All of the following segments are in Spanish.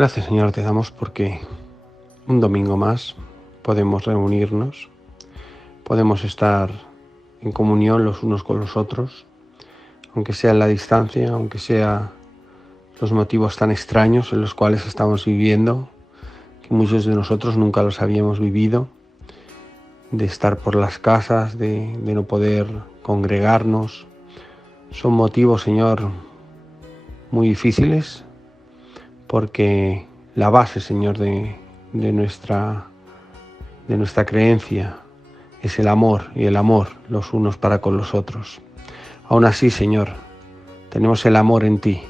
Gracias, Señor, te damos porque un domingo más podemos reunirnos, podemos estar en comunión los unos con los otros, aunque sea en la distancia, aunque sea los motivos tan extraños en los cuales estamos viviendo, que muchos de nosotros nunca los habíamos vivido, de estar por las casas, de no poder congregarnos. Son motivos, Señor, muy difíciles, porque la base, Señor, de nuestra creencia es el amor, y el amor los unos para con los otros. Aún así, Señor, tenemos el amor en ti,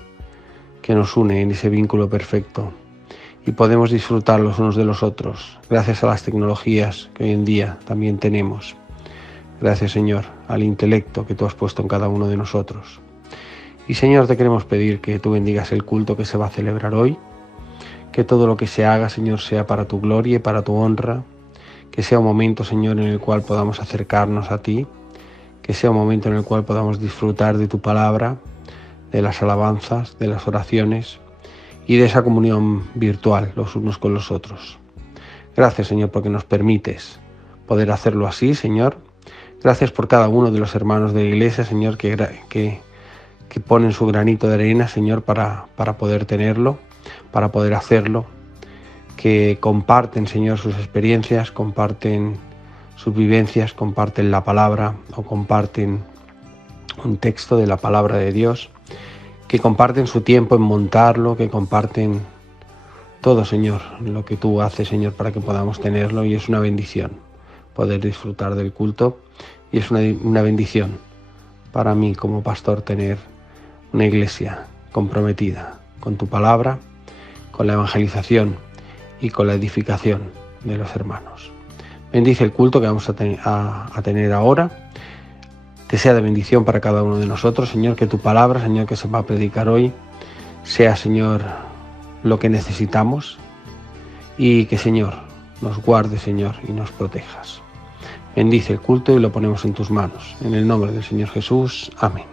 que nos une en ese vínculo perfecto, y podemos disfrutar los unos de los otros, gracias a las tecnologías que hoy en día también tenemos. Gracias, Señor, al intelecto que tú has puesto en cada uno de nosotros. Y, Señor, te queremos pedir que tú bendigas el culto que se va a celebrar hoy, que todo lo que se haga, Señor, sea para tu gloria y para tu honra, que sea un momento, Señor, en el cual podamos acercarnos a ti, que sea un momento en el cual podamos disfrutar de tu palabra, de las alabanzas, de las oraciones y de esa comunión virtual los unos con los otros. Gracias, Señor, porque nos permites poder hacerlo así, Señor. Gracias por cada uno de los hermanos de la iglesia, Señor, que ponen su granito de arena, Señor, para poder tenerlo, para poder hacerlo, que comparten, Señor, sus experiencias, comparten sus vivencias, comparten la palabra o comparten un texto de la palabra de Dios, que comparten su tiempo en montarlo, que comparten todo, Señor, lo que tú haces, Señor, para que podamos tenerlo, y es una bendición poder disfrutar del culto, y es una bendición para mí como pastor tener una iglesia comprometida con tu palabra, con la evangelización y con la edificación de los hermanos. Bendice el culto que vamos a tener ahora, que sea de bendición para cada uno de nosotros, Señor, que tu palabra, Señor, que se va a predicar hoy, sea, Señor, lo que necesitamos, y que, Señor, nos guarde, Señor, y nos protejas. Bendice el culto y lo ponemos en tus manos. En el nombre del Señor Jesús. Amén.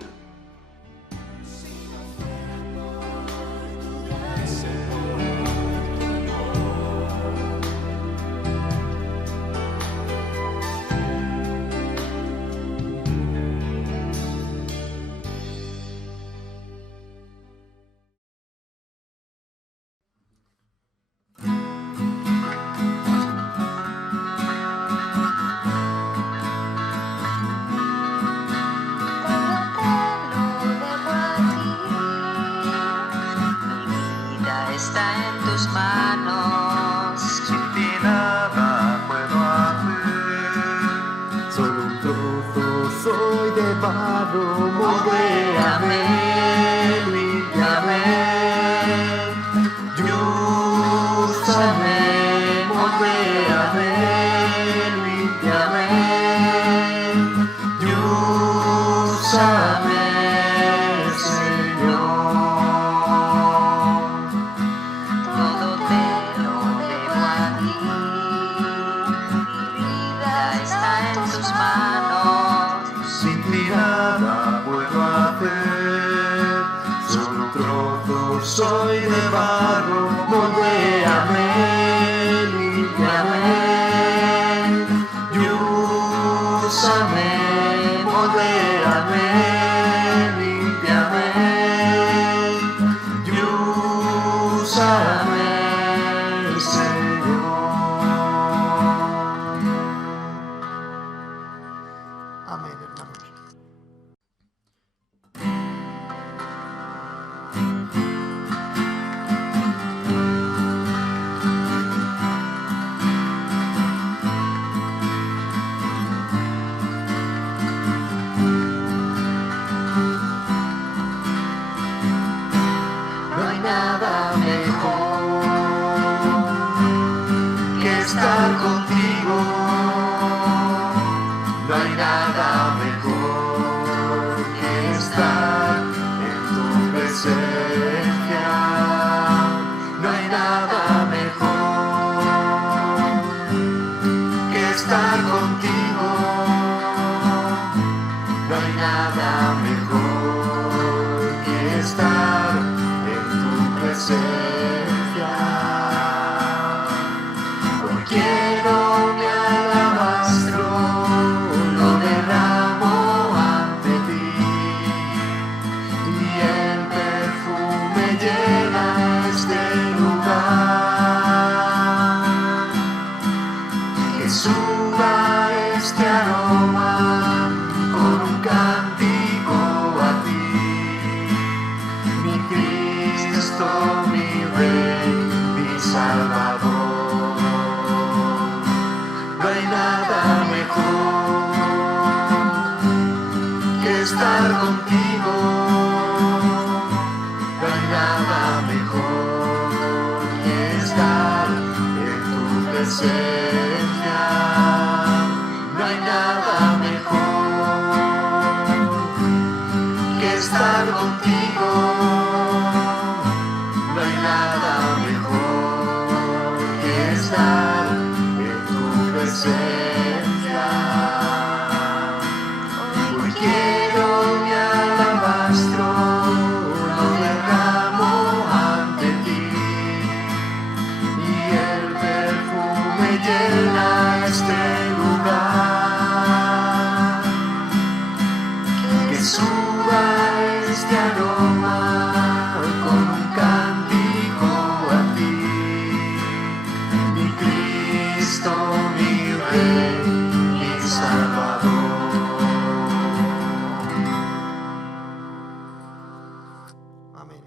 Está en tus manos. Sin ti nada puedo hacer. Solo un trozo soy de barro. Moldéame, límpiame. Úsame, moldéame, límpiame. Úsame, soy de barro, moldéame, límpiame, y úsame, moldéame, límpiame, y úsame, Señor. Amén, hermanos. Estar contigo, no hay nada mejor que estar en tu presencia, no hay nada mejor que estar contigo, no hay nada mejor que estar en tu presencia. suba este aroma con un cántico a ti, mi Cristo, mi Rey, mi Salvador. No hay nada mejor que estar contigo, no hay nada mejor que estar en tu presencia, no hay nada mejor que estar contigo, no hay nada mejor que estar en tu presencia. Hoy quiero mi alabastro, lo derramo ante ti, y el perfume llena este lugar. Que suba este aroma con un cántico a ti, mi Cristo, mi Rey, mi Salvador. Amén.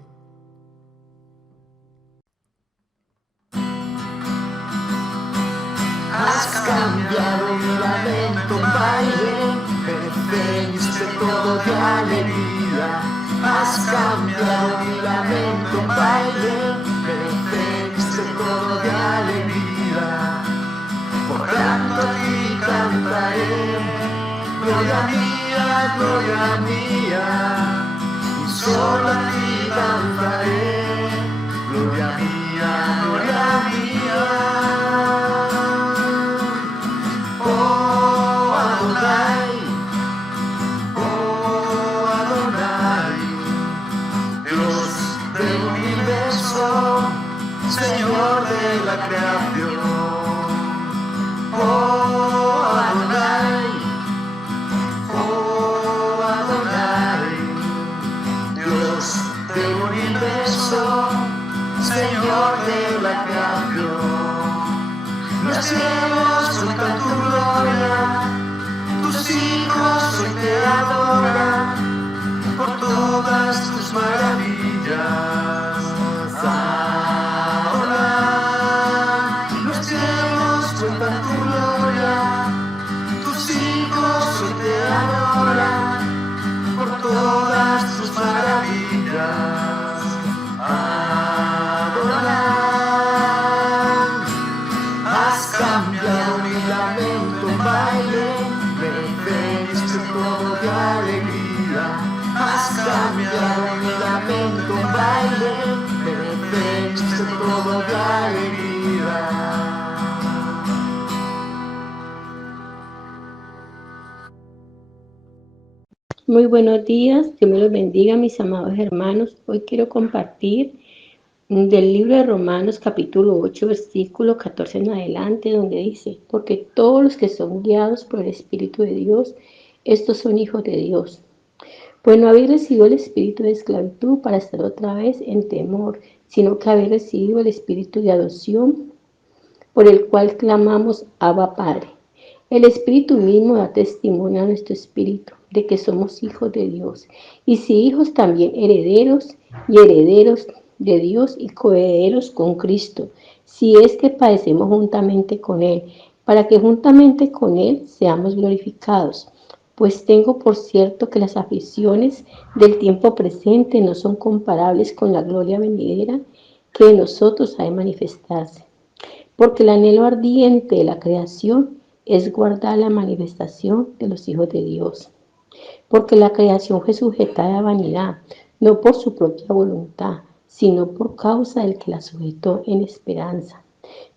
Has cambiado mi lamento en baile, me veniste todo de alegría. Has cambiado mi lamento en baile, me veniste todo de alegría. Por tanto a ti cantaré, gloria mía, y solo a ti cantaré, gloria mía, gloria mía. Oh Adonai, Dios del universo, Señor de la creación. Oh Adonai, Dios del universo, Señor de la creación. Los cielos sueltan tu gloria, tus hijos hoy te adoran por todas tus maravillas. Adonai, los cielos sueltan tu gloria, tus hijos hoy te adoran por todas tus maravillas. Adonai, has cambiado mi lamento en baile, me veniste todo de alegría. Has cambiado mi lamento en baile, me veniste todo de alegría. Muy buenos días, Dios me los bendiga, mis amados hermanos. Hoy quiero compartir del libro de Romanos capítulo 8, versículo 14 en adelante, donde dice: porque todos los que son guiados por el Espíritu de Dios, estos son hijos de Dios. Pues no habéis recibido el espíritu de esclavitud para estar otra vez en temor, sino que habéis recibido el espíritu de adopción, por el cual clamamos: Abba, Padre. El Espíritu mismo da testimonio a nuestro espíritu de que somos hijos de Dios, y si hijos, también herederos, y herederos de Dios y coherederos con Cristo, si es que padecemos juntamente con Él, para que juntamente con Él seamos glorificados. Pues tengo por cierto que las aflicciones del tiempo presente no son comparables con la gloria venidera que en nosotros ha de manifestarse. Porque el anhelo ardiente de la creación es guardar la manifestación de los hijos de Dios. Porque la creación fue sujetada a vanidad, no por su propia voluntad, sino por causa del que la sujetó en esperanza.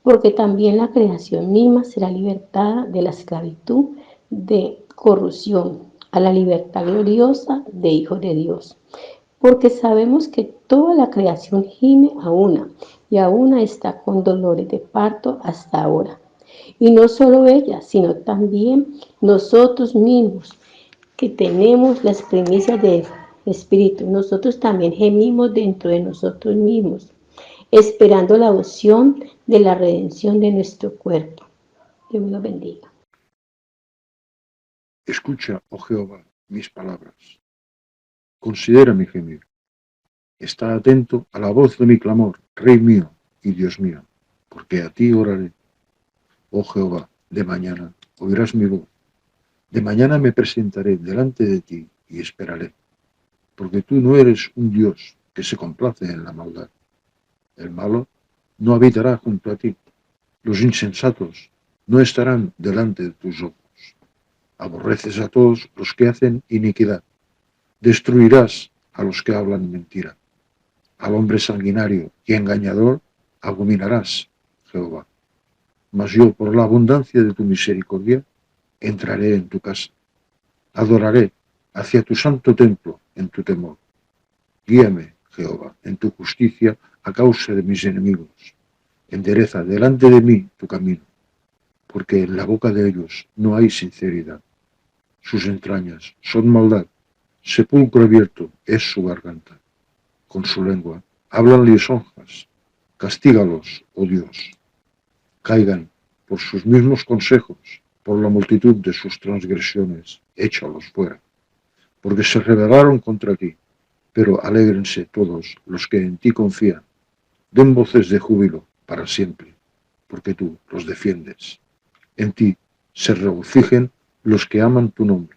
Porque también la creación misma será libertada de la esclavitud de corrupción a la libertad gloriosa de hijos de Dios. Porque sabemos que toda la creación gime a una, y a una está con dolores de parto hasta ahora. Y no solo ella, sino también nosotros mismos, que tenemos las primicias del Espíritu. Nosotros también gemimos dentro de nosotros mismos, esperando la adopción de la redención de nuestro cuerpo. Dios me los bendiga. Escucha, oh Jehová, mis palabras. Considera mi gemir. Está atento a la voz de mi clamor, Rey mío y Dios mío, porque a ti oraré. Oh Jehová, de mañana oirás mi voz. De mañana me presentaré delante de ti y esperaré, porque tú no eres un Dios que se complace en la maldad. El malo no habitará junto a ti. Los insensatos no estarán delante de tus ojos. Aborreces a todos los que hacen iniquidad. Destruirás a los que hablan mentira. Al hombre sanguinario y engañador abominarás, Jehová. Mas yo, por la abundancia de tu misericordia, entraré en tu casa. Adoraré hacia tu santo templo en tu temor. Guíame, Jehová, en tu justicia a causa de mis enemigos. Endereza delante de mí tu camino, porque en la boca de ellos no hay sinceridad. Sus entrañas son maldad, sepulcro abierto es su garganta. Con su lengua hablan lisonjas. Castígalos, oh Dios. Caigan por sus mismos consejos, por la multitud de sus transgresiones, échalos fuera. Porque se rebelaron contra ti, pero alégrense todos los que en ti confían. Den voces de júbilo para siempre, porque tú los defiendes. En ti se regocijen los que aman tu nombre,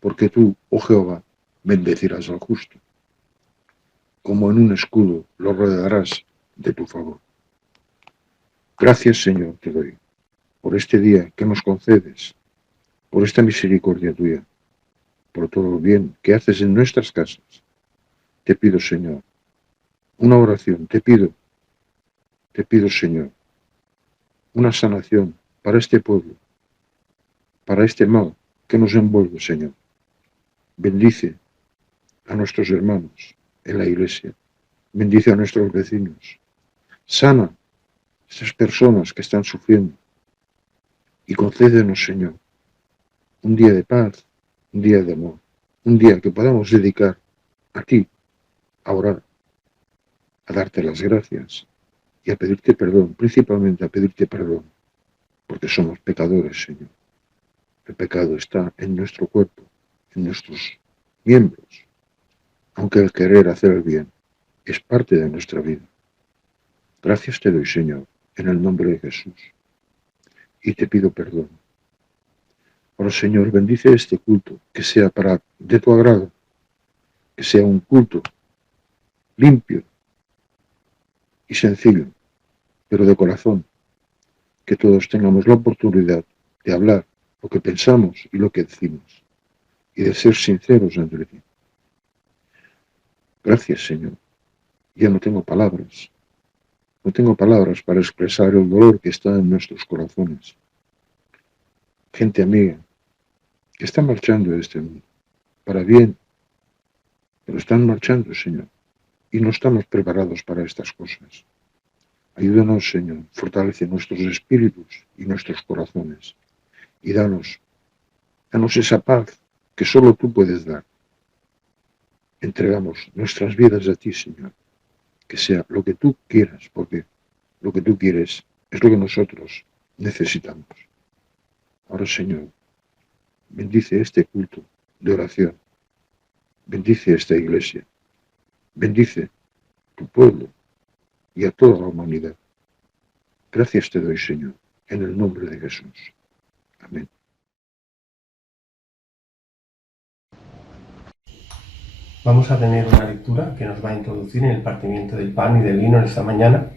porque tú, oh Jehová, bendecirás al justo. Como en un escudo lo rodearás de tu favor. Gracias, Señor, te doy, por este día que nos concedes, por esta misericordia tuya, por todo el bien que haces en nuestras casas. Te pido, Señor, una oración, te pido, Señor, una sanación para este pueblo, para este mal que nos envuelve, Señor. Bendice a nuestros hermanos en la iglesia, bendice a nuestros vecinos, sana a esas personas que están sufriendo y concédenos, Señor, un día de paz, un día de amor, un día que podamos dedicar a ti, a orar, a darte las gracias y a pedirte perdón, principalmente a pedirte perdón, porque somos pecadores, Señor. El pecado está en nuestro cuerpo, en nuestros miembros, aunque el querer hacer el bien es parte de nuestra vida. Gracias te doy, Señor, en el nombre de Jesús, y te pido perdón. Ahora, Señor, bendice este culto, que sea de tu agrado, que sea un culto limpio y sencillo, pero de corazón, que todos tengamos la oportunidad de hablar lo que pensamos y lo que decimos, y de ser sinceros entre ti. Gracias, Señor. Ya no tengo palabras para expresar el dolor que está en nuestros corazones. Gente amiga que está marchando de este mundo, para bien, pero están marchando, Señor, y no estamos preparados para estas cosas. Ayúdanos, Señor, fortalece nuestros espíritus y nuestros corazones, y danos esa paz que solo tú puedes dar. Entregamos nuestras vidas a ti, Señor, que sea lo que tú quieras, porque lo que tú quieres es lo que nosotros necesitamos. Ahora, Señor, bendice este culto de oración, bendice esta iglesia, bendice tu pueblo y a toda la humanidad. Gracias te doy, Señor, en el nombre de Jesús. Amén. Vamos a tener una lectura que nos va a introducir en el partimiento del pan y del vino en esta mañana,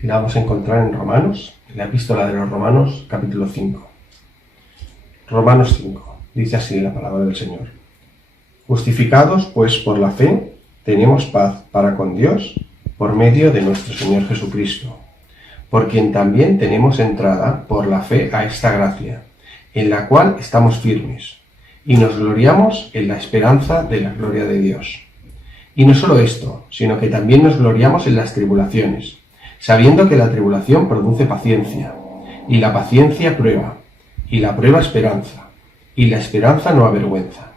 que la vamos a encontrar en Romanos, en la epístola de los Romanos, capítulo 5. Romanos 5, dice así la palabra del Señor. Justificados, pues, por la fe, tenemos paz para con Dios, por medio de nuestro Señor Jesucristo, por quien también tenemos entrada por la fe a esta gracia, en la cual estamos firmes, y nos gloriamos en la esperanza de la gloria de Dios. Y no solo esto, sino que también nos gloriamos en las tribulaciones, sabiendo que la tribulación produce paciencia, y la paciencia prueba, y la prueba esperanza, y la esperanza no avergüenza,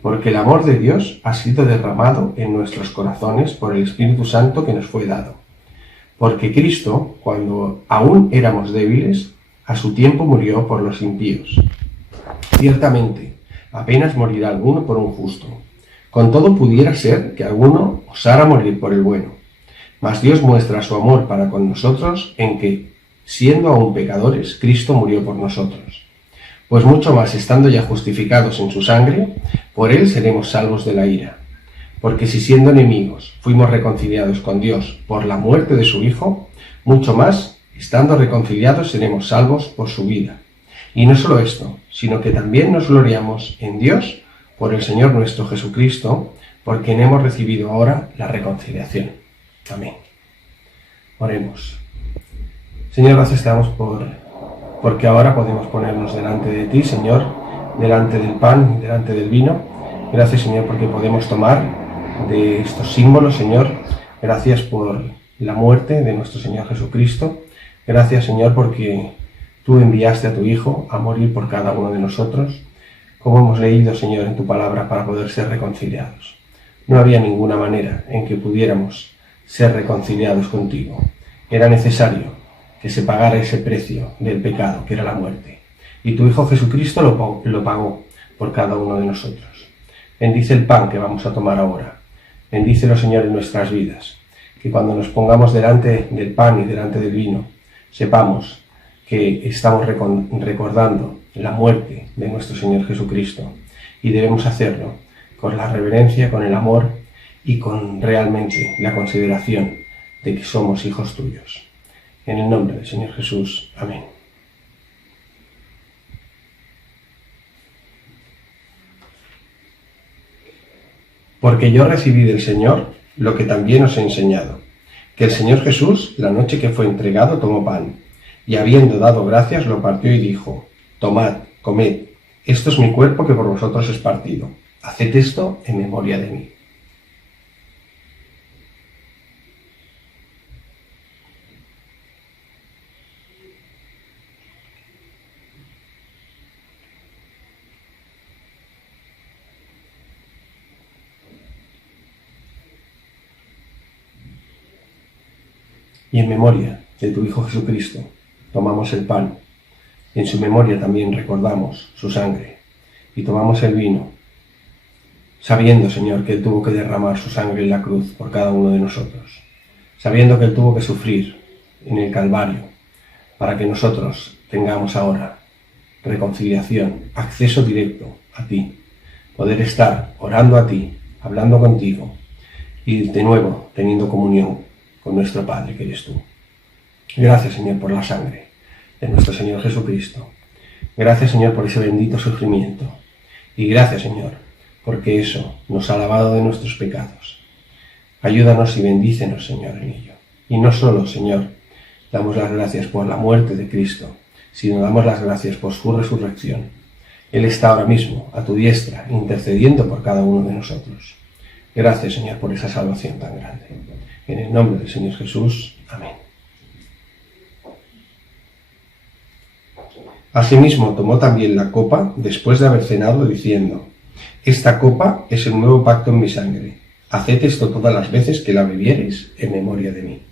porque el amor de Dios ha sido derramado en nuestros corazones por el Espíritu Santo que nos fue dado. Porque Cristo, cuando aún éramos débiles, a su tiempo murió por los impíos. Ciertamente, apenas morirá alguno por un justo. Con todo pudiera ser que alguno osara morir por el bueno. Mas Dios muestra su amor para con nosotros en que, siendo aún pecadores, Cristo murió por nosotros. Pues mucho más, estando ya justificados en su sangre, por él seremos salvos de la ira. Porque si siendo enemigos fuimos reconciliados con Dios por la muerte de su Hijo, mucho más, estando reconciliados, seremos salvos por su vida. Y no solo esto, sino que también nos gloriamos en Dios por el Señor nuestro Jesucristo, por quien hemos recibido ahora la reconciliación. Amén. Oremos. Señor, gracias te damos porque ahora podemos ponernos delante de ti, Señor, delante del pan y delante del vino. Gracias, Señor, porque podemos tomar de estos símbolos, Señor. Gracias por la muerte de nuestro Señor Jesucristo. Gracias, Señor, porque tú enviaste a tu Hijo a morir por cada uno de nosotros, como hemos leído, Señor, en tu palabra, para poder ser reconciliados. No había ninguna manera en que pudiéramos ser reconciliados contigo. Era necesario que se pagara ese precio del pecado, que era la muerte. Y tu Hijo Jesucristo lo pagó por cada uno de nosotros. Bendice el pan que vamos a tomar ahora. Bendícelo, Señor, en nuestras vidas. Que cuando nos pongamos delante del pan y delante del vino, sepamos que estamos recordando la muerte de nuestro Señor Jesucristo. Y debemos hacerlo con la reverencia, con el amor y con realmente la consideración de que somos hijos tuyos. En el nombre del Señor Jesús. Amén. Porque yo recibí del Señor lo que también os he enseñado, que el Señor Jesús, la noche que fue entregado, tomó pan, y habiendo dado gracias, lo partió y dijo: tomad, comed, esto es mi cuerpo que por vosotros es partido. Haced esto en memoria de mí. Y en memoria de tu Hijo Jesucristo, tomamos el pan, y en su memoria también recordamos su sangre, y tomamos el vino, sabiendo, Señor, que Él tuvo que derramar su sangre en la cruz por cada uno de nosotros, sabiendo que Él tuvo que sufrir en el Calvario, para que nosotros tengamos ahora reconciliación, acceso directo a ti, poder estar orando a ti, hablando contigo, y de nuevo teniendo comunión con nuestro Padre, que eres tú. Gracias, Señor, por la sangre de nuestro Señor Jesucristo. Gracias, Señor, por ese bendito sufrimiento. Y gracias, Señor, porque eso nos ha lavado de nuestros pecados. Ayúdanos y bendícenos, Señor, en ello. Y no solo, Señor, damos las gracias por la muerte de Cristo, sino damos las gracias por su resurrección. Él está ahora mismo a tu diestra, intercediendo por cada uno de nosotros. Gracias, Señor, por esa salvación tan grande. En el nombre del Señor Jesús. Amén. Asimismo, tomó también la copa después de haber cenado, diciendo: esta copa es el nuevo pacto en mi sangre. Haced esto todas las veces que la bebiereis en memoria de mí.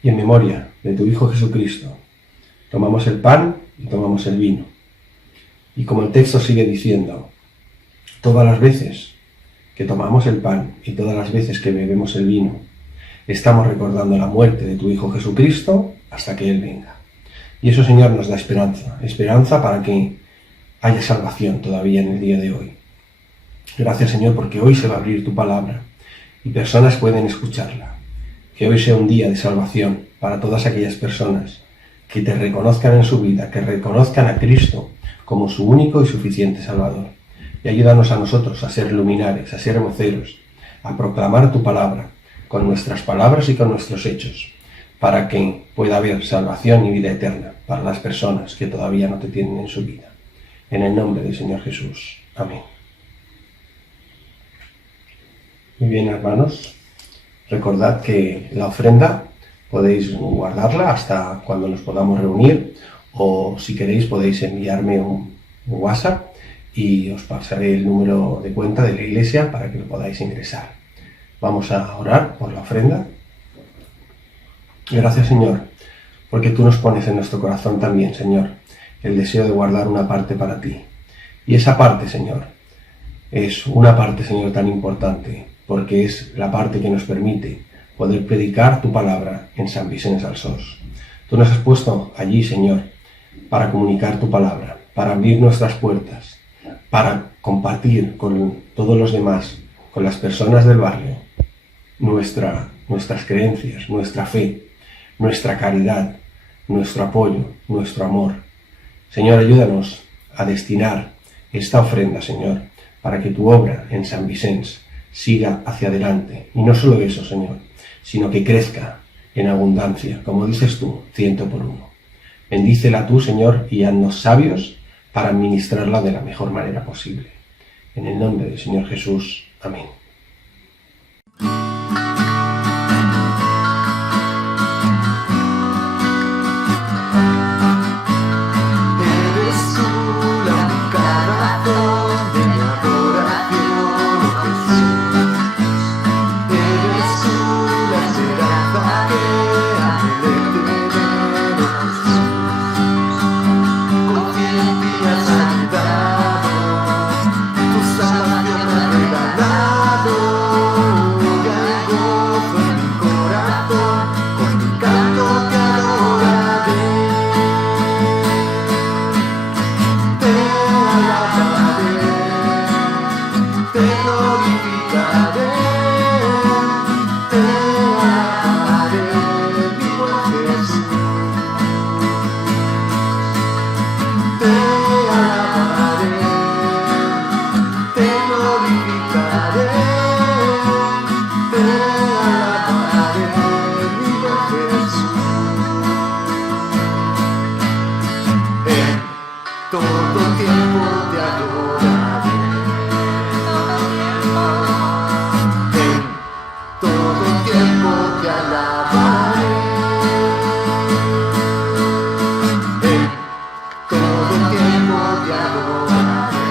Y en memoria de tu Hijo Jesucristo, tomamos el pan y tomamos el vino. Y como el texto sigue diciendo, todas las veces que tomamos el pan y todas las veces que bebemos el vino, estamos recordando la muerte de tu Hijo Jesucristo hasta que Él venga. Y eso, Señor, nos da esperanza, esperanza para que haya salvación todavía en el día de hoy. Gracias, Señor, porque hoy se va a abrir tu palabra y personas pueden escucharla. Que hoy sea un día de salvación para todas aquellas personas que te reconozcan en su vida, que reconozcan a Cristo como su único y suficiente Salvador. Y ayúdanos a nosotros a ser luminares, a ser voceros, a proclamar tu palabra con nuestras palabras y con nuestros hechos, para que pueda haber salvación y vida eterna para las personas que todavía no te tienen en su vida. En el nombre del Señor Jesús. Amén. Muy bien, hermanos. Recordad que la ofrenda podéis guardarla hasta cuando nos podamos reunir, o si queréis podéis enviarme un WhatsApp y os pasaré el número de cuenta de la iglesia para que lo podáis ingresar. Vamos a orar por la ofrenda. Gracias, Señor, porque tú nos pones en nuestro corazón también, Señor, el deseo de guardar una parte para ti. Y esa parte, Señor, es una parte, Señor, tan importante, porque es la parte que nos permite poder predicar tu palabra en San Vicente del Sos. Tú nos has puesto allí, Señor, para comunicar tu palabra, para abrir nuestras puertas, para compartir con todos los demás, con las personas del barrio, nuestras creencias, nuestra fe, nuestra caridad, nuestro apoyo, nuestro amor. Señor, ayúdanos a destinar esta ofrenda, Señor, para que tu obra en San Vicente siga hacia adelante. Y no solo eso, Señor, sino que crezca en abundancia, como dices tú, 100 por 1. Bendícela tú, Señor, y haznos sabios para administrarla de la mejor manera posible. En el nombre del Señor Jesús. Amén. Eres tú la única razón de mi adoración, oh Jesús. Eres tú la esperanza que anhelé tener, oh Jesús. Confío en ti, has ayudado, tu salvación me ha regalado. Y hay gozo en mi corazón, con mi canto te adoraré. Te alabaré, te glorificaré, te alabaré, mi buen Jesús. Te alabaré, te glorificaré, te alabaré, mi buen Jesús. En todo tiempo te adoraré. En todo tiempo te alabaré. En todo tiempo te adoraré.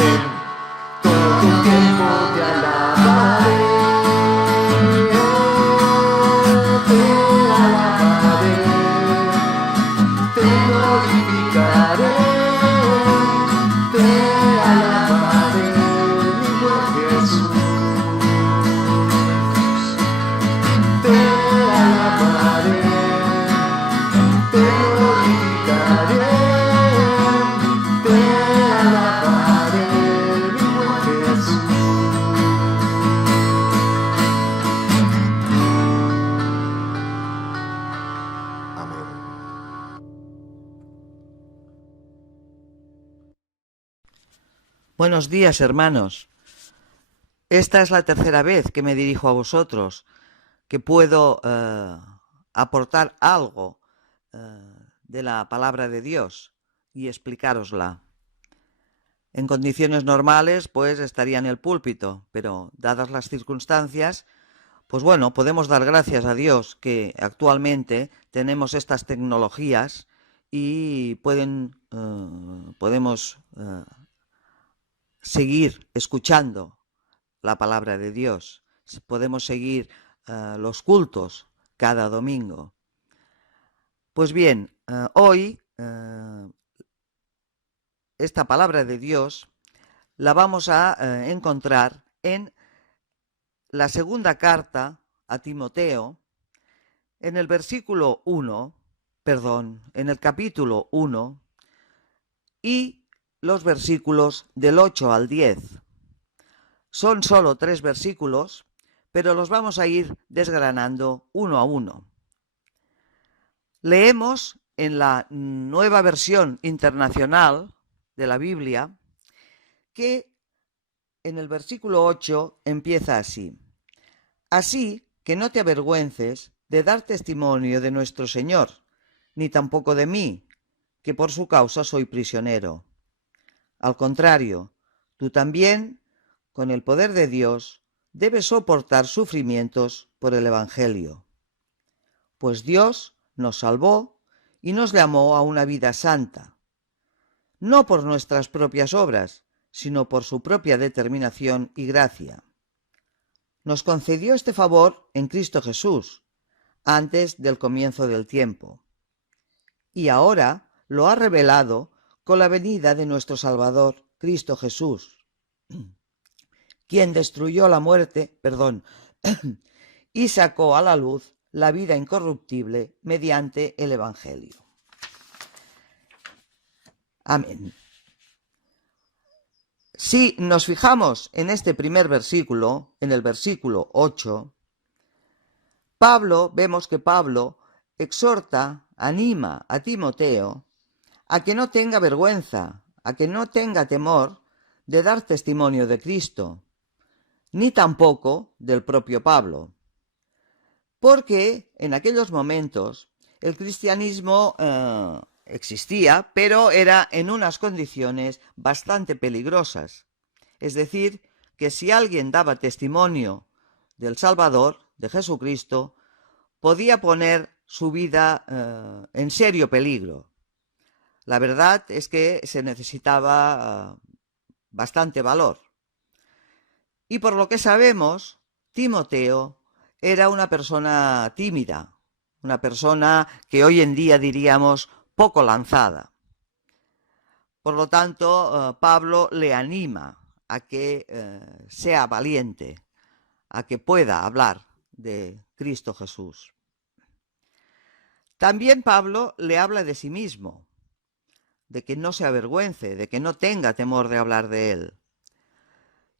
En todo tiempo te alabaré. Te alabaré, te glorificaré, te alabaré, mi buen Jesús. Te alabaré, te glorificaré, te alabaré, mi buen Jesús. Amén. Buenos días, hermanos. Esta es la tercera vez que me dirijo a vosotros, que puedo aportar algo de la palabra de Dios y explicárosla. En condiciones normales, pues estaría en el púlpito, pero dadas las circunstancias, pues bueno, podemos dar gracias a Dios que actualmente tenemos estas tecnologías y podemos seguir escuchando la palabra de Dios. Podemos seguir los cultos cada domingo. Pues bien, hoy esta palabra de Dios la vamos a encontrar en la segunda carta a Timoteo, en el en el capítulo 1 y los versículos del 8 al 10. Son solo 3 versículos, pero los vamos a ir desgranando uno a uno. Leemos en la Nueva Versión Internacional de la Biblia que en el versículo 8 empieza así: Así que no te avergüences de dar testimonio de nuestro Señor, ni tampoco de mí, que por su causa soy prisionero. Al contrario, tú también, con el poder de Dios, debes soportar sufrimientos por el Evangelio. Pues Dios nos salvó y nos llamó a una vida santa, no por nuestras propias obras, sino por su propia determinación y gracia. Nos concedió este favor en Cristo Jesús, antes del comienzo del tiempo, y ahora lo ha revelado con la venida de nuestro Salvador, Cristo Jesús, quien destruyó la muerte, y sacó a la luz la vida incorruptible mediante el Evangelio. Amén. Si nos fijamos en este primer versículo, en el versículo 8, vemos que Pablo exhorta, anima a Timoteo a que no tenga vergüenza, a que no tenga temor de dar testimonio de Cristo, ni tampoco del propio Pablo, porque en aquellos momentos el cristianismo existía, pero era en unas condiciones bastante peligrosas. Es decir, que si alguien daba testimonio del Salvador, de Jesucristo, podía poner su vida en serio peligro. La verdad es que se necesitaba bastante valor. Y por lo que sabemos, Timoteo era una persona tímida, una persona que hoy en día diríamos poco lanzada. Por lo tanto, Pablo le anima a que sea valiente, a que pueda hablar de Cristo Jesús. También Pablo le habla de sí mismo, de que no se avergüence, de que no tenga temor de hablar de él.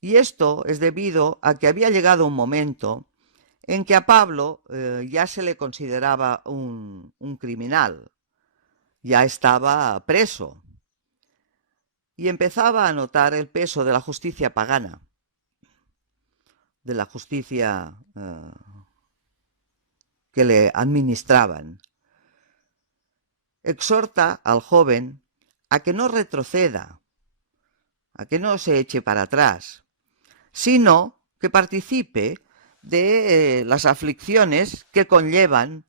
Y esto es debido a que había llegado un momento en que a Pablo ya se le consideraba un criminal, ya estaba preso y empezaba a notar el peso de la justicia pagana, de la justicia que le administraban. Exhorta al joven a que no retroceda, a que no se eche para atrás, sino que participe de las aflicciones que conllevan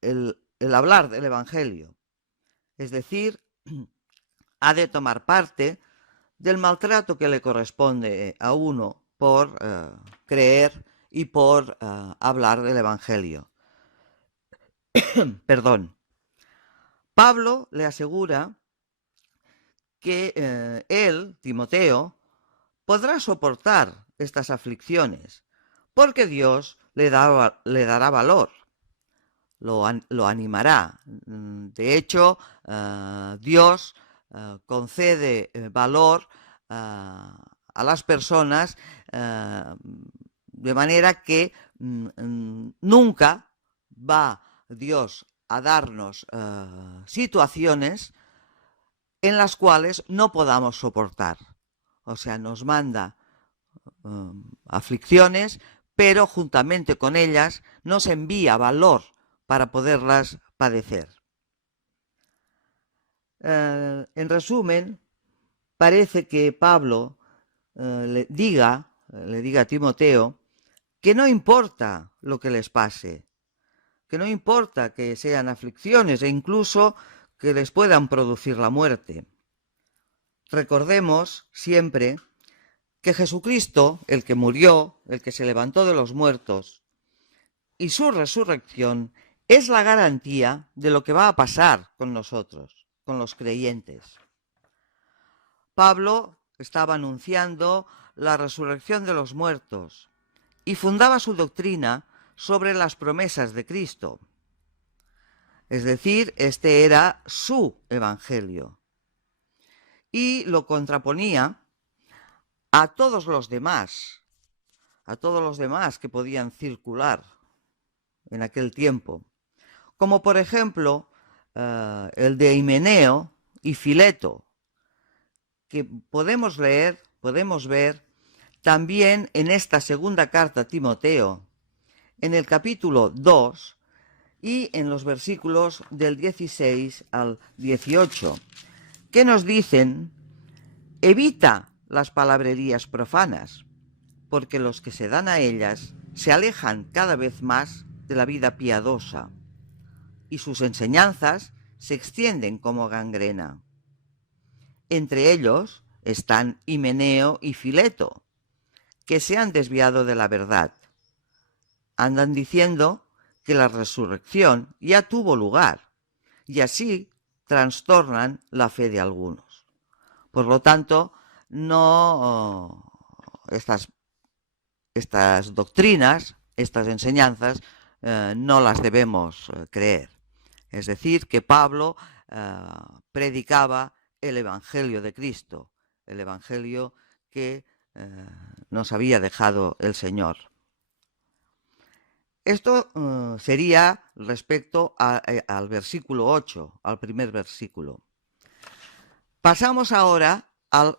el hablar del Evangelio. Es decir, ha de tomar parte del maltrato que le corresponde a uno por creer y por hablar del Evangelio. Perdón. Pablo le asegura que él, Timoteo, podrá soportar estas aflicciones, porque Dios le dará valor, lo animará. De hecho, Dios concede valor a las personas de manera que nunca va Dios a darnos situaciones en las cuales no podamos soportar. O sea, nos manda aflicciones, pero juntamente con ellas nos envía valor para poderlas padecer. En resumen, parece que Pablo le diga a Timoteo que no importa lo que les pase, que no importa que sean aflicciones e incluso que les puedan producir la muerte. Recordemos siempre que Jesucristo, el que murió, el que se levantó de los muertos, y su resurrección es la garantía de lo que va a pasar con nosotros, con los creyentes. Pablo estaba anunciando la resurrección de los muertos y fundaba su doctrina sobre las promesas de Cristo. Es decir, este era su evangelio. Y lo contraponía a todos los demás que podían circular en aquel tiempo, como por ejemplo el de Himeneo y Fileto, que podemos ver también en esta segunda carta a Timoteo, en el capítulo 2 y en los versículos del 16 al 18, que nos dicen: evita las palabrerías profanas, porque los que se dan a ellas se alejan cada vez más de la vida piadosa, y sus enseñanzas se extienden como gangrena. Entre ellos están Himeneo y Fileto, que se han desviado de la verdad. Andan diciendo que la resurrección ya tuvo lugar y así trastornan la fe de algunos. Por lo tanto, estas doctrinas, estas enseñanzas, no las debemos creer. Es decir, que Pablo predicaba el Evangelio de Cristo, el Evangelio que nos había dejado el Señor. Esto sería respecto al versículo 8, al primer versículo. Pasamos ahora al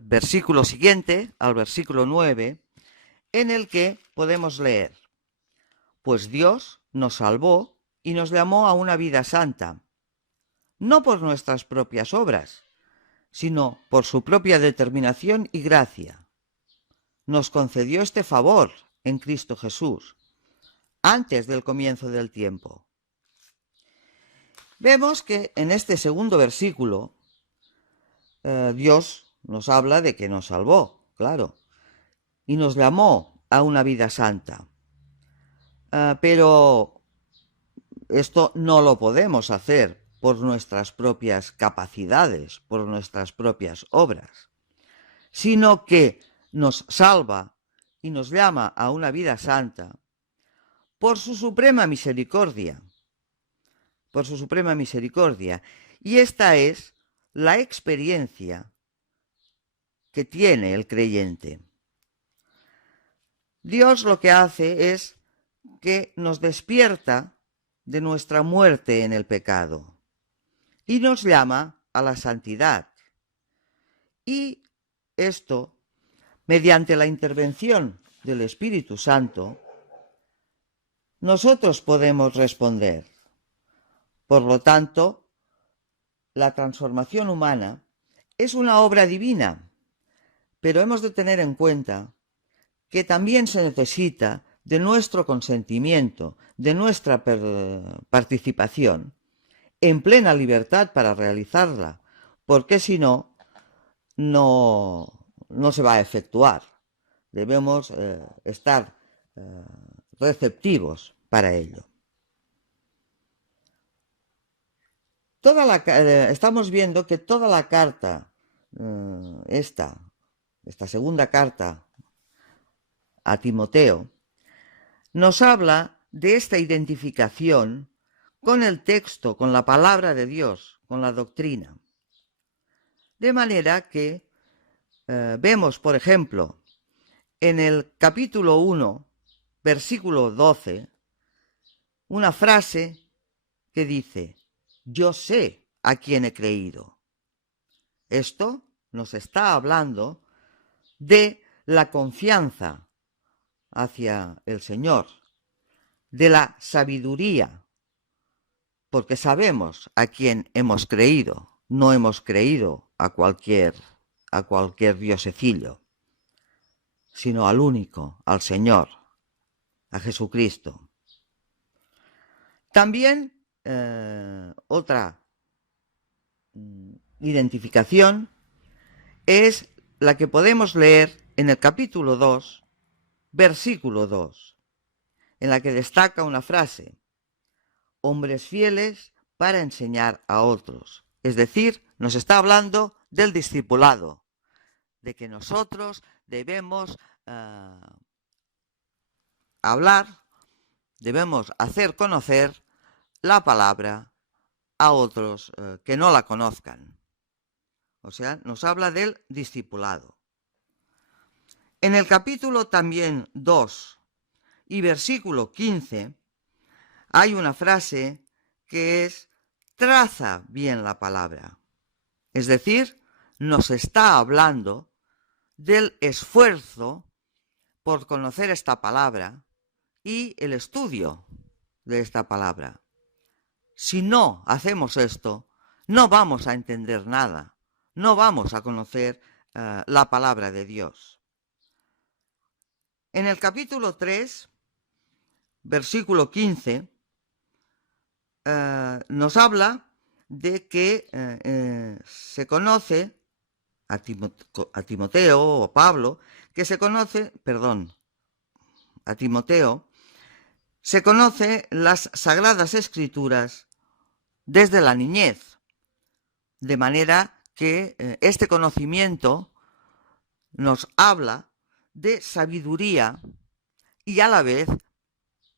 versículo siguiente, al versículo 9, en el que podemos leer: pues Dios nos salvó y nos llamó a una vida santa, no por nuestras propias obras, sino por su propia determinación y gracia. Nos concedió este favor en Cristo Jesús, antes del comienzo del tiempo. Vemos que en este segundo versículo Dios nos habla de que nos salvó, claro, y nos llamó a una vida santa. Pero esto no lo podemos hacer por nuestras propias capacidades, por nuestras propias obras, sino que nos salva y nos llama a una vida santa por su suprema misericordia, por su suprema misericordia. Y esta es la experiencia que tiene el creyente. Dios lo que hace es que nos despierta de nuestra muerte en el pecado y nos llama a la santidad. Y esto, mediante la intervención del Espíritu Santo, nosotros podemos responder. Por lo tanto, la transformación humana es una obra divina, pero hemos de tener en cuenta que también se necesita de nuestro consentimiento, de nuestra participación, en plena libertad para realizarla, porque si no, no se va a efectuar. Debemos estar receptivos para ello. Estamos viendo que toda la carta, esta segunda carta a Timoteo, nos habla de esta identificación con el texto, con la palabra de Dios, con la doctrina. De manera que vemos, por ejemplo, en el capítulo 1, versículo 12, una frase que dice: yo sé a quién he creído. Esto nos está hablando de la confianza hacia el Señor, de la sabiduría, porque sabemos a quién hemos creído. No hemos creído a cualquier diosecillo, sino al único, al Señor, a Jesucristo. También otra identificación es la que podemos leer en el capítulo 2, versículo 2, en la que destaca una frase: hombres fieles para enseñar a otros. Es decir, nos está hablando del discipulado, de que nosotros debemos hablar, debemos hacer conocer la palabra a otros que no la conozcan. O sea, nos habla del discipulado. En el capítulo también 2 y versículo 15 hay una frase que es: traza bien la palabra. Es decir, nos está hablando del esfuerzo por conocer esta palabra y el estudio de esta palabra. Si no hacemos esto, no vamos a entender nada, no vamos a conocer la palabra de Dios. En el capítulo 3, versículo 15, nos habla de que se conoce a Timoteo o Pablo, que se conoce, perdón, a Timoteo, se conoce las Sagradas Escrituras desde la niñez, de manera que este conocimiento nos habla de sabiduría y a la vez,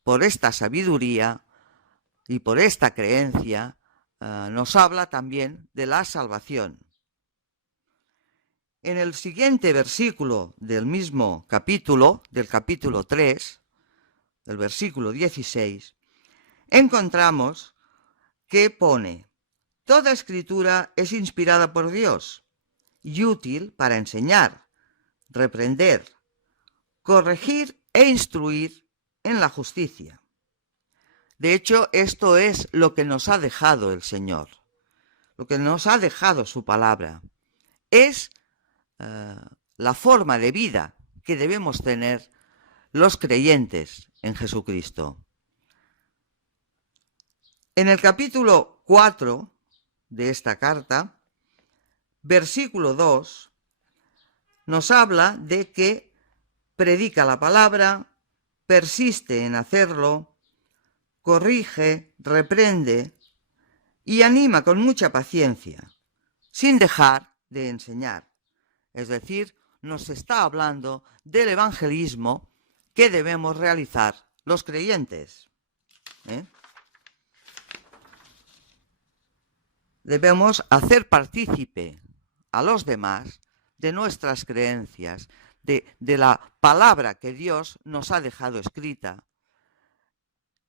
por esta sabiduría y por esta creencia, nos habla también de la salvación. En el siguiente versículo del mismo capítulo, del capítulo 3, el versículo 16, encontramos que pone: toda escritura es inspirada por Dios y útil para enseñar, reprender, corregir e instruir en la justicia. De hecho, esto es lo que nos ha dejado el Señor, lo que nos ha dejado su palabra. Es la forma de vida que debemos tener los creyentes en Jesucristo. En el capítulo 4 de esta carta, versículo 2, nos habla de que predica la palabra, persiste en hacerlo, corrige, reprende y anima con mucha paciencia, sin dejar de enseñar. Es decir, nos está hablando del evangelismo que debemos realizar los creyentes. Debemos hacer partícipe a los demás de nuestras creencias, de la palabra que Dios nos ha dejado escrita.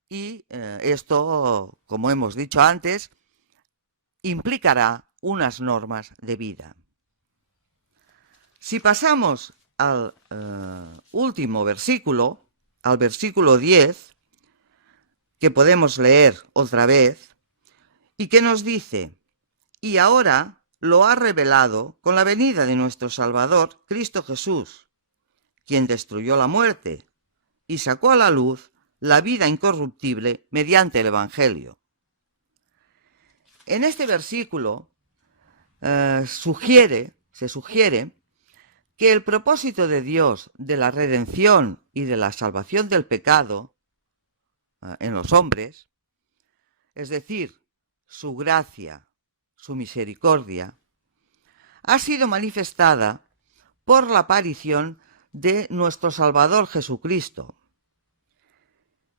Y esto, como hemos dicho antes, implicará unas normas de vida. Si pasamos al último versículo, al versículo 10, que podemos leer otra vez, y que nos dice: y ahora lo ha revelado con la venida de nuestro Salvador, Cristo Jesús, quien destruyó la muerte y sacó a la luz la vida incorruptible mediante el Evangelio. En este versículo se sugiere que el propósito de Dios de la redención y de la salvación del pecado en los hombres, es decir, su gracia, su misericordia, ha sido manifestada por la aparición de nuestro Salvador Jesucristo.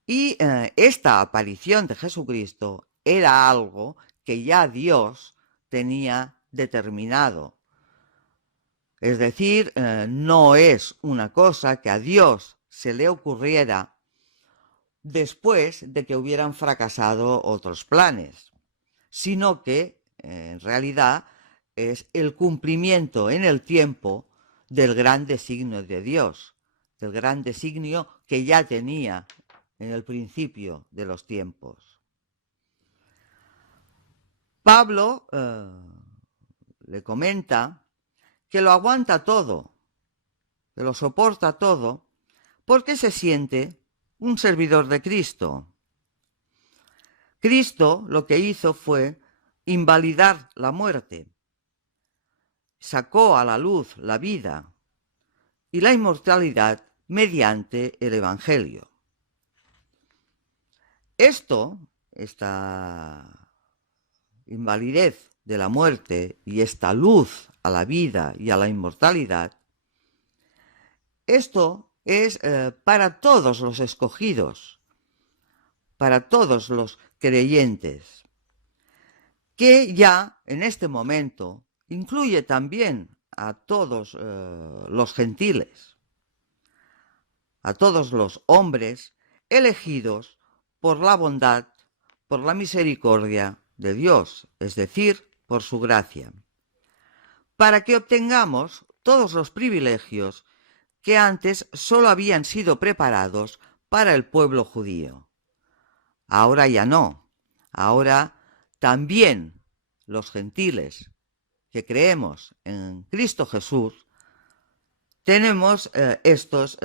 Y esta aparición de Jesucristo era algo que ya Dios tenía determinado. Es decir, no es una cosa que a Dios se le ocurriera después de que hubieran fracasado otros planes, sino que en realidad es el cumplimiento en el tiempo del gran designio de Dios, del gran designio que ya tenía en el principio de los tiempos. Pablo le comenta que lo aguanta todo, que lo soporta todo, porque se siente un servidor de Cristo. Cristo lo que hizo fue invalidar la muerte, sacó a la luz la vida y la inmortalidad mediante el Evangelio. Esta invalidez de la muerte y esta luz a la vida y a la inmortalidad, esto es para todos los escogidos, para todos los creyentes, que ya en este momento incluye también a todos los gentiles, a todos los hombres elegidos por la bondad, por la misericordia de Dios, es decir, por su gracia, para que obtengamos todos los privilegios que antes solo habían sido preparados para el pueblo judío. Ahora ya no, ahora también los gentiles que creemos en Cristo Jesús tenemos estos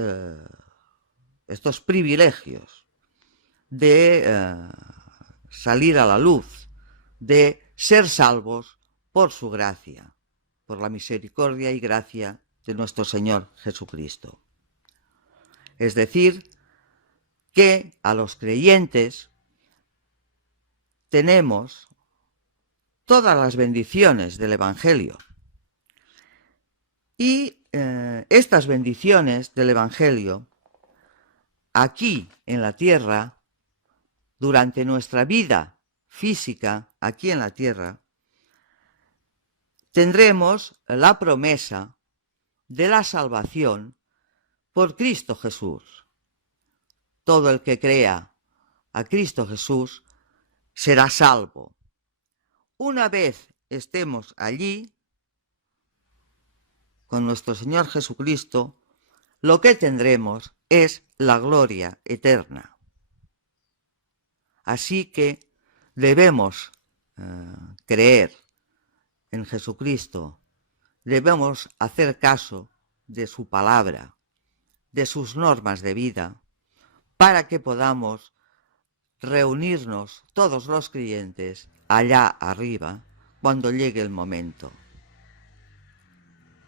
privilegios de salir a la luz, de ser salvos por su gracia, por la misericordia y gracia de nuestro Señor Jesucristo. Es decir, que a los creyentes tenemos todas las bendiciones del Evangelio. Y estas bendiciones del Evangelio, aquí en la tierra, durante nuestra vida física, aquí en la tierra, tendremos la promesa de la salvación por Cristo Jesús. Todo el que crea a Cristo Jesús será salvo. Una vez estemos allí, con nuestro Señor Jesucristo, lo que tendremos es la gloria eterna. Así que debemos creer en Jesucristo, debemos hacer caso de su palabra, de sus normas de vida, para que podamos reunirnos todos los creyentes allá arriba cuando llegue el momento.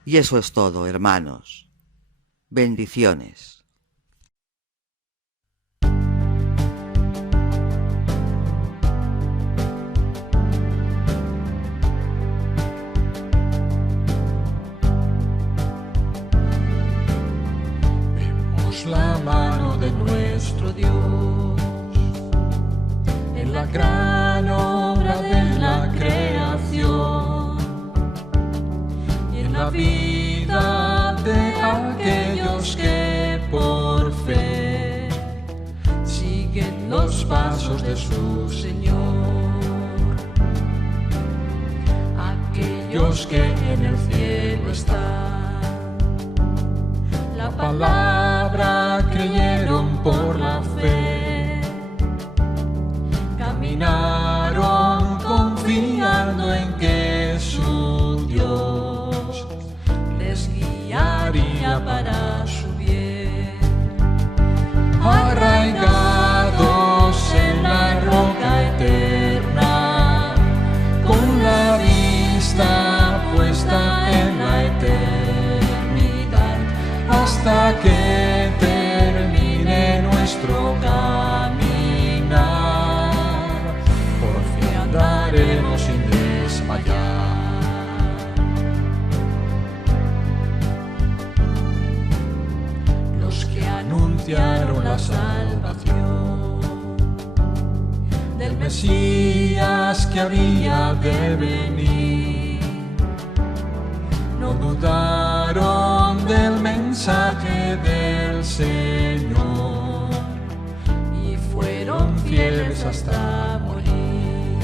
Y eso es todo, hermanos. Bendiciones. Vemos la mano de nuestro Dios en la gran obra de la creación y en la vida de aquellos que por fe siguen los pasos de su Señor, aquellos que en el cielo están, la palabra creyeron por la fe, caminaron confiando en que su Dios les guiaría para su bien, arraigados en la roca eterna, con la vista puesta en la eternidad, hasta que termine nuestro caminar, por fin andaremos sin desmayar. Los que anunciaron la salvación del Mesías que había de venir, no dudaron del mensaje del Señor y fueron fieles hasta morir.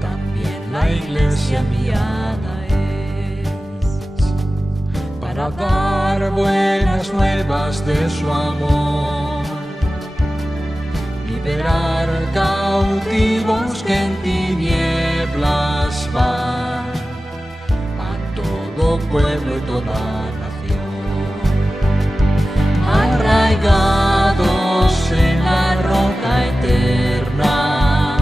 También la iglesia enviada es para dar buenas nuevas de su amor, liberar cautivos que en tinieblas van, todo pueblo y toda nación, arraigados en la roca eterna,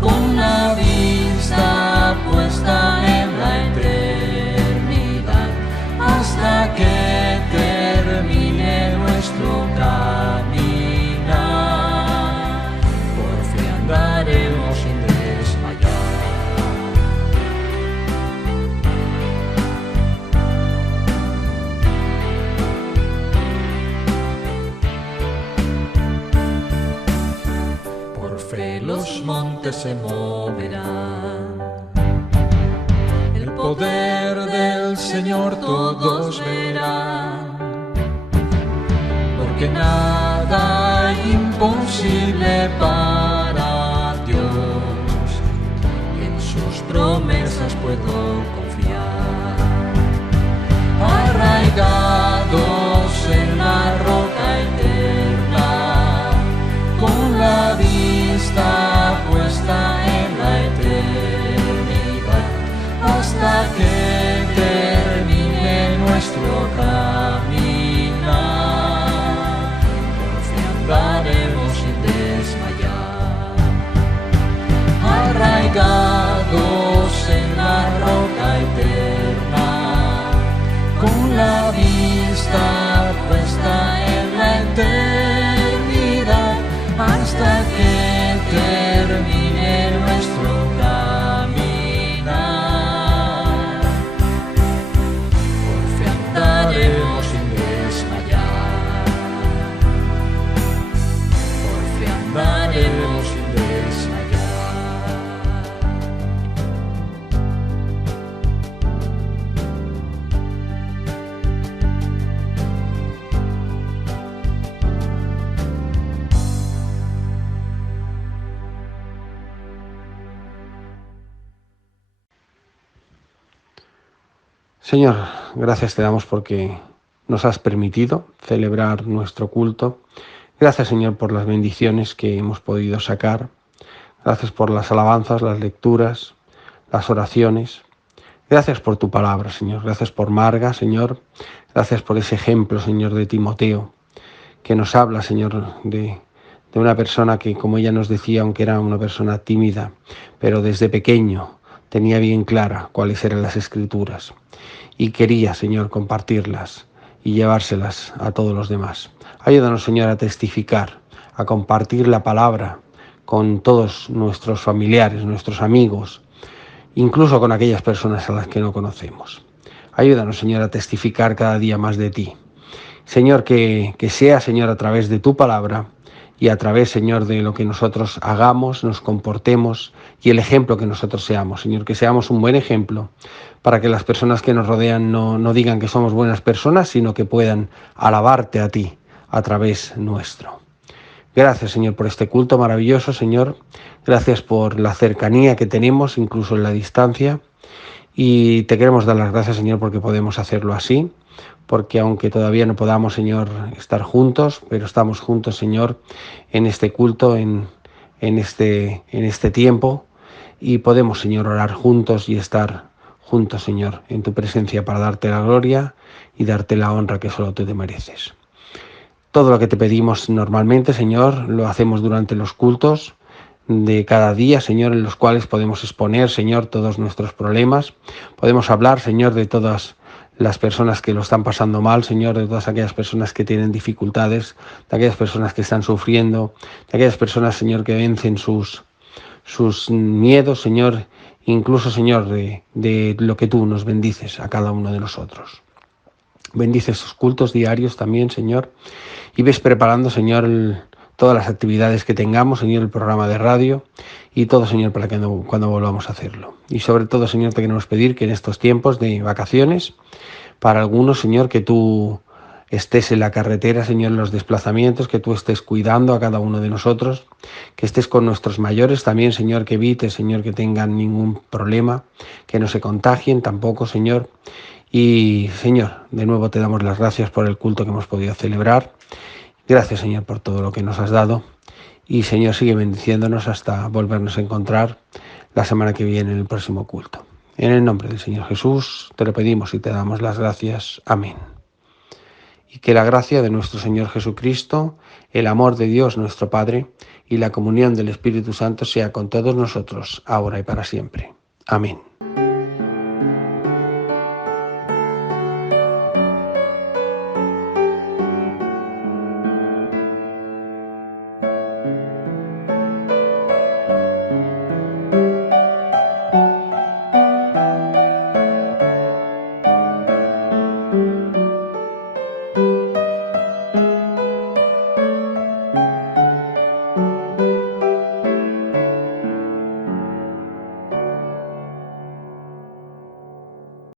con la vista puesta en la eternidad, hasta que termine nuestro caminar, por fin andaremos sin desmayar. Los montes se moverán, el poder del Señor todos verán, porque nada hay imposible para Dios, en sus promesas puedo confiar, arraigados en la roca eterna, con la vista puesta en la eternidad, hasta que termine nuestro caminar, por fin andaremos sin desmayar. Señor, gracias te damos porque nos has permitido celebrar nuestro culto. Gracias, Señor, por las bendiciones que hemos podido sacar. Gracias por las alabanzas, las lecturas, las oraciones. Gracias por tu palabra, Señor. Gracias por Marga, Señor. Gracias por ese ejemplo, Señor, de Timoteo, que nos habla, Señor, de una persona que, como ella nos decía, aunque era una persona tímida, pero desde pequeño tenía bien clara cuáles eran las Escrituras y quería, Señor, compartirlas y llevárselas a todos los demás. Ayúdanos, Señor, a testificar, a compartir la palabra con todos nuestros familiares, nuestros amigos, incluso con aquellas personas a las que no conocemos. Ayúdanos, Señor, a testificar cada día más de ti. Señor, que sea, Señor, a través de tu palabra y a través, Señor, de lo que nosotros hagamos, nos comportemos y el ejemplo que nosotros seamos. Señor, que seamos un buen ejemplo para que las personas que nos rodean no digan que somos buenas personas, sino que puedan alabarte a ti a través nuestro. Gracias, Señor, por este culto maravilloso, Señor. Gracias por la cercanía que tenemos, incluso en la distancia. Y te queremos dar las gracias, Señor, porque podemos hacerlo así, porque aunque todavía no podamos, Señor, estar juntos, pero estamos juntos, Señor, en este culto, en este tiempo, y podemos, Señor, orar juntos y estar juntos, Señor, en tu presencia para darte la gloria y darte la honra que solo tú te mereces. Todo lo que te pedimos normalmente, Señor, lo hacemos durante los cultos de cada día, Señor, en los cuales podemos exponer, Señor, todos nuestros problemas. Podemos hablar, Señor, de todas las personas que lo están pasando mal, Señor, de todas aquellas personas que tienen dificultades, de aquellas personas que están sufriendo, de aquellas personas, Señor, que vencen sus miedos, Señor, incluso, Señor, de lo que tú nos bendices a cada uno de nosotros. Bendice esos cultos diarios también, Señor, y ves preparando, Señor, todas las actividades que tengamos, Señor, el programa de radio y todo, Señor, para que cuando volvamos a hacerlo. Y sobre todo, Señor, te queremos pedir que en estos tiempos de vacaciones, para algunos, Señor, que tú estés en la carretera, Señor, en los desplazamientos, que tú estés cuidando a cada uno de nosotros, que estés con nuestros mayores también, Señor, que evites, Señor, que tengan ningún problema, que no se contagien tampoco, Señor. Y, Señor, de nuevo te damos las gracias por el culto que hemos podido celebrar. Gracias, Señor, por todo lo que nos has dado. Y, Señor, sigue bendiciéndonos hasta volvernos a encontrar la semana que viene en el próximo culto. En el nombre del Señor Jesús te lo pedimos y te damos las gracias. Amén. Y que la gracia de nuestro Señor Jesucristo, el amor de Dios nuestro Padre y la comunión del Espíritu Santo sea con todos nosotros, ahora y para siempre. Amén.